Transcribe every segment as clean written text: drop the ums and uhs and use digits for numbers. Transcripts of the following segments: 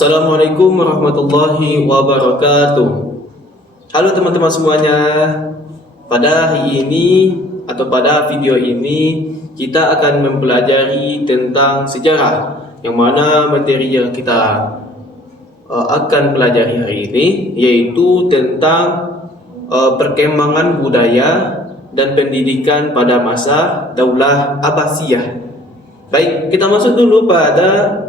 Assalamualaikum warahmatullahi wabarakatuh. Halo teman-teman semuanya. Pada hari ini atau pada video ini kita akan mempelajari tentang sejarah, yang mana materi yang kita akan pelajari hari ini yaitu tentang perkembangan budaya dan pendidikan pada masa Daulah Abbasiyah. Baik, kita masuk dulu pada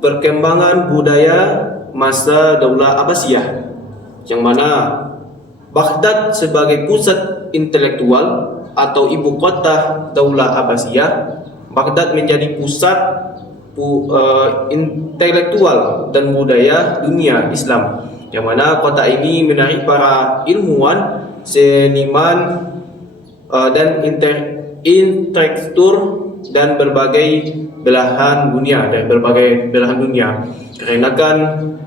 perkembangan budaya masa Daulah Abbasiyah, yang mana Baghdad sebagai pusat intelektual atau ibu kota Daulah Abbasiyah. Baghdad menjadi pusat intelektual dan budaya dunia Islam, yang mana kota ini menarik para ilmuwan, seniman, dan intelektur dan berbagai belahan dunia karena kan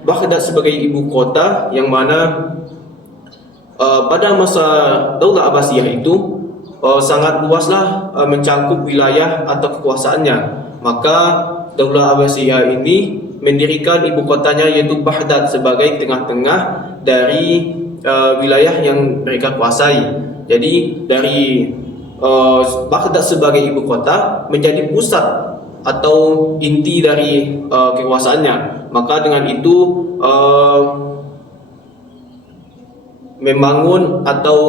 Baghdad sebagai ibu kota, yang mana pada masa Daulah Abbasiyah itu sangat luaslah mencakup wilayah atau kekuasaannya. Maka Daulah Abbasiyah ini mendirikan ibu kotanya yaitu Baghdad sebagai tengah-tengah dari wilayah yang mereka kuasai. Jadi dari Baghdad sebagai ibu kota menjadi pusat atau inti dari kekuasaannya. Maka dengan itu membangun atau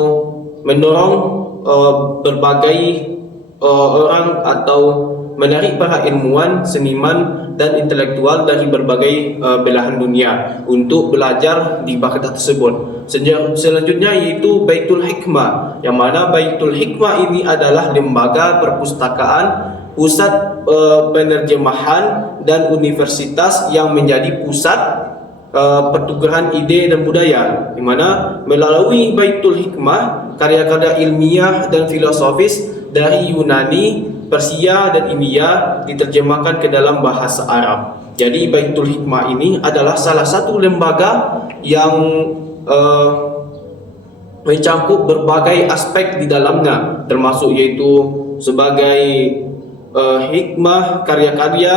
mendorong berbagai orang atau menarik para ilmuwan, seniman, dan intelektual dari berbagai belahan dunia untuk belajar di Baghdad tersebut. Selanjutnya yaitu Baitul Hikmah, yang mana Baitul Hikmah ini adalah lembaga perpustakaan, pusat penerjemahan, dan universitas yang menjadi pusat pertukaran ide dan budaya, di mana melalui Baitul Hikmah karya-karya ilmiah dan filosofis dari Yunani, Persia, dan India diterjemahkan ke dalam bahasa Arab. Jadi Baitul Hikmah ini adalah salah satu lembaga yang mencakup berbagai aspek di dalamnya, termasuk yaitu sebagai hikmah, karya-karya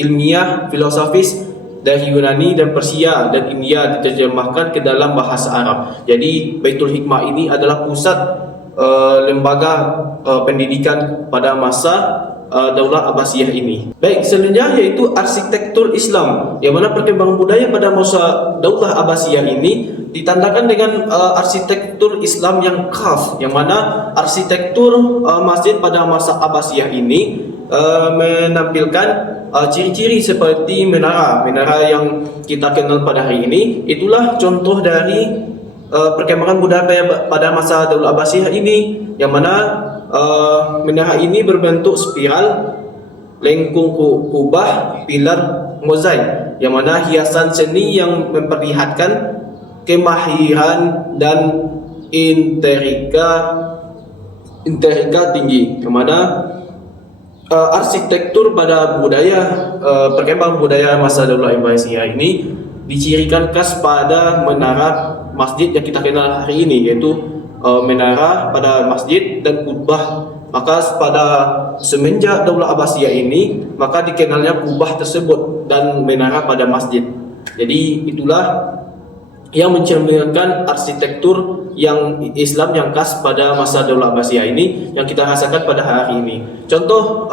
ilmiah, filosofis dari Yunani dan Persia dan India diterjemahkan ke dalam bahasa Arab. Jadi Baitul Hikmah ini adalah pusat lembaga pendidikan pada masa Daulah Abbasiyah ini. Baik, selanjutnya yaitu arsitektur Islam, yang mana perkembangan budaya pada masa Daulah Abbasiyah ini ditandakan dengan arsitektur Islam yang khas, yang mana arsitektur masjid pada masa Abbasiyah ini menampilkan ciri-ciri seperti menara yang kita kenal pada hari ini. Itulah contoh dari perkembangan budaya pada masa Daulah Abbasiyah ini, yang mana menara ini berbentuk spiral, lengkung kubah, pilar, mozaik, yang mana hiasan seni yang memperlihatkan kemahiran dan intrika tinggi, yang mana arsitektur pada budaya perkembangan budaya masa Daulah Abbasiyah ini dicirikan khas pada menara masjid yang kita kenal hari ini, yaitu menara pada masjid dan kubah. Maka pada semenjak Daulah Abbasiyah ini maka dikenalnya kubah tersebut dan menara pada masjid. Jadi itulah yang mencerminkan arsitektur yang Islam yang khas pada masa Daulah Abbasiyah ini yang kita rasakan pada hari ini. Contoh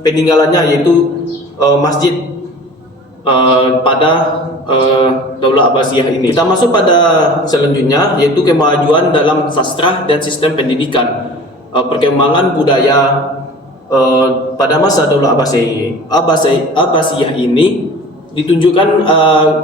peninggalannya yaitu masjid pada Daulah Abbasiyah ini. Kita masuk pada selanjutnya yaitu kemajuan dalam sastra dan sistem pendidikan. Perkembangan budaya pada masa Daulah Abbasiyah ini ditunjukkan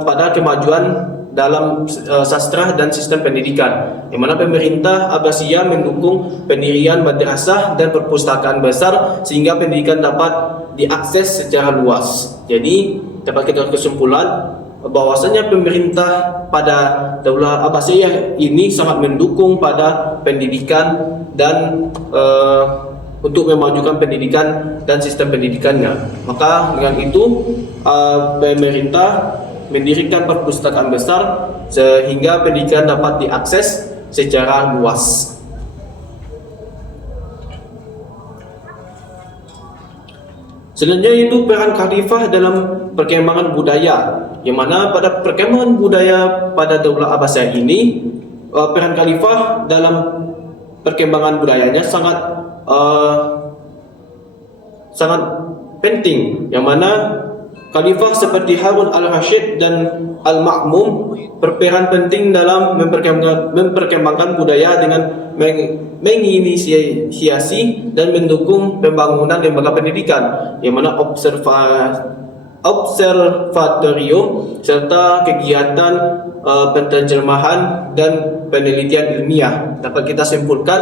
pada kemajuan dalam sastra dan sistem pendidikan, di mana pemerintah Abbasiyah mendukung pendirian madrasah dan perpustakaan besar sehingga pendidikan dapat diakses secara luas. Jadi dapat kita kesimpulan bahwasanya pemerintah pada Daulah Abbasiyah ini sangat mendukung pada pendidikan dan untuk memajukan pendidikan dan sistem pendidikannya. Maka dengan itu pemerintah mendirikan perpustakaan besar sehingga pendidikan dapat diakses secara luas. Selanjutnya itu peran khalifah dalam perkembangan budaya, yang mana pada perkembangan budaya pada Daulah Abbasiyah ini, peran khalifah dalam perkembangan budayanya sangat penting, yang mana khalifah seperti Harun al-Rashid dan Al-Ma'mum berperan penting dalam memperkembangkan budaya dengan menginisiasi dan mendukung pembangunan lembaga pendidikan, yang mana observatorium serta kegiatan penterjemahan dan penelitian ilmiah. Dapat kita simpulkan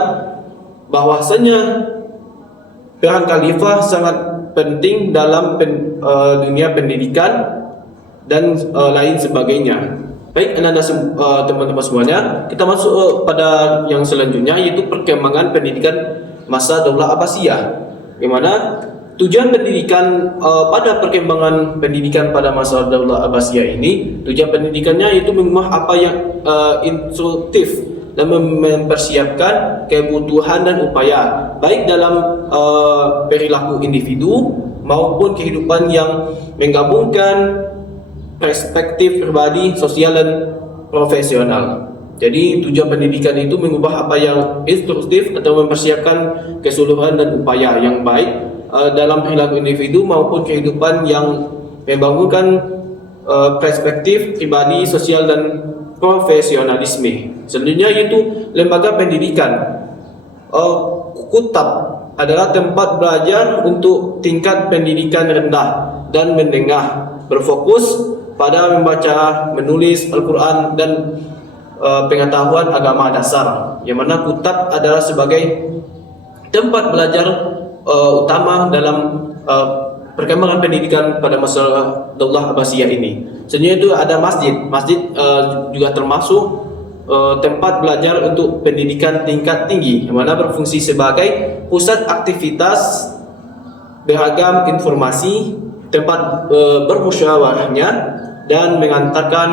bahwasanya peran khalifah sangat penting dalam dunia pendidikan dan lain sebagainya. Baik, teman-teman semuanya, kita masuk pada yang selanjutnya, yaitu perkembangan pendidikan masa Daulah Abbasiyah, di mana tujuan pendidikan pada perkembangan pendidikan pada masa Daulah Abbasiyah ini, tujuan pendidikannya yaitu mengubah apa yang instruktif dan mempersiapkan kebutuhan dan upaya baik dalam perilaku individu maupun kehidupan yang menggabungkan perspektif pribadi, sosial dan profesional. Jadi tujuan pendidikan itu mengubah apa yang instruktif atau mempersiapkan keseluruhan dan upaya yang baik dalam perilaku individu maupun kehidupan yang membangunkan perspektif pribadi, sosial dan profesionalisme. Selanjutnya yaitu lembaga pendidikan. Kutab adalah tempat belajar untuk tingkat pendidikan rendah dan menengah, berfokus pada membaca, menulis Al-Quran dan pengetahuan agama dasar, yang mana kutab adalah sebagai tempat belajar utama dalam perkembangan pendidikan pada masa Daulah Abbasiyah ini. Sebenarnya itu ada masjid. Masjid juga termasuk tempat belajar untuk pendidikan tingkat tinggi, yang mana berfungsi sebagai pusat aktivitas beragam informasi, tempat bermusyawarahnya dan mengantarkan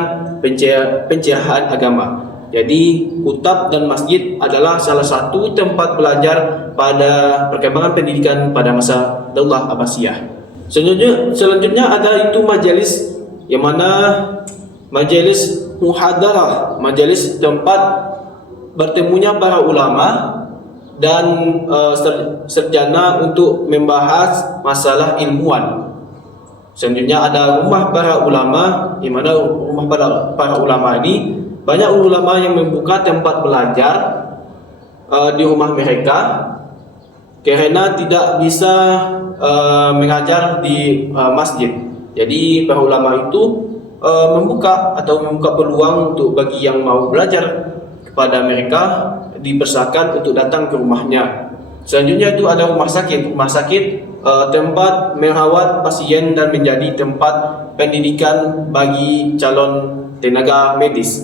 pencerahan agama. Jadi kutab dan masjid adalah salah satu tempat belajar pada perkembangan pendidikan pada masa Daulah Abbasiyah. Selanjutnya ada itu majelis, yang mana majelis muhadarah, majelis tempat bertemunya para ulama dan sarjana untuk membahas masalah ilmuwan. Selanjutnya ada rumah para ulama, di mana rumah para ulama ini banyak ulama yang membuka tempat belajar di rumah mereka karena tidak bisa mengajar di masjid. Jadi para ulama itu membuka peluang untuk bagi yang mau belajar kepada mereka dipersilakan untuk datang ke rumahnya. Selanjutnya itu ada rumah sakit. Rumah sakit tempat merawat pasien dan menjadi tempat pendidikan bagi calon tenaga medis.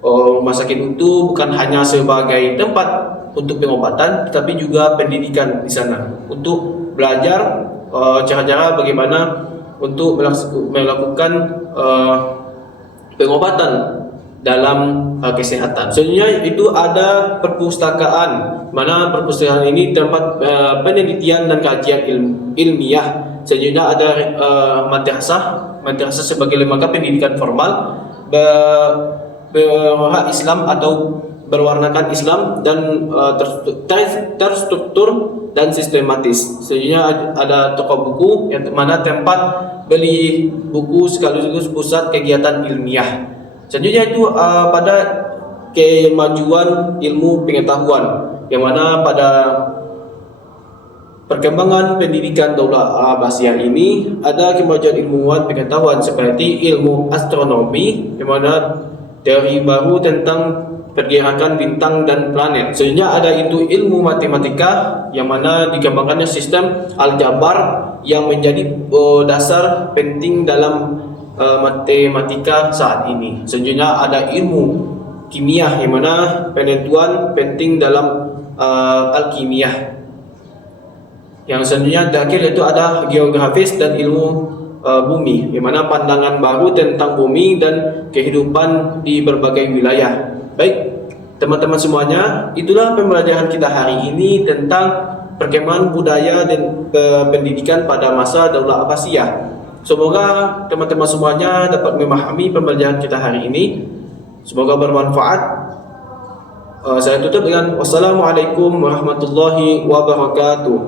Rumah sakit itu bukan hanya sebagai tempat untuk pengobatan, tetapi juga pendidikan di sana untuk belajar cara-cara bagaimana untuk melakukan pengobatan dalam kesehatan. Selanjutnya itu ada perpustakaan, mana perpustakaan ini tempat penelitian dan kajian ilmiah. Selanjutnya ada madrasah sebagai lembaga pendidikan formal berwarna Islam atau berwarnakan Islam dan terstruktur dan sistematis. Selanjutnya ada toko buku, yang mana tempat beli buku sekaligus pusat kegiatan ilmiah. Selanjutnya itu pada kemajuan ilmu pengetahuan, yang mana pada perkembangan pendidikan Daulah Abbasiyah ini ada kemajuan ilmuwan pengetahuan seperti ilmu astronomi, yang mana teori baru tentang pergerakan bintang dan planet. Selanjutnya ada itu ilmu matematika, yang mana dikembangkannya sistem aljabar yang menjadi dasar penting dalam matematika saat ini. Selanjutnya ada ilmu kimia, yang mana penentuan penting dalam alkimia. Yang selanjutnya terakhir itu ada geografis dan ilmu bumi, yang mana pandangan baru tentang bumi dan kehidupan di berbagai wilayah. Baik, teman-teman semuanya, itulah pembelajaran kita hari ini tentang perkembangan budaya dan pendidikan pada masa Daulah Abbasiyah. Semoga teman-teman semuanya dapat memahami pembelajaran kita hari ini. Semoga bermanfaat. Saya tutup dengan wassalamualaikum warahmatullahi wabarakatuh.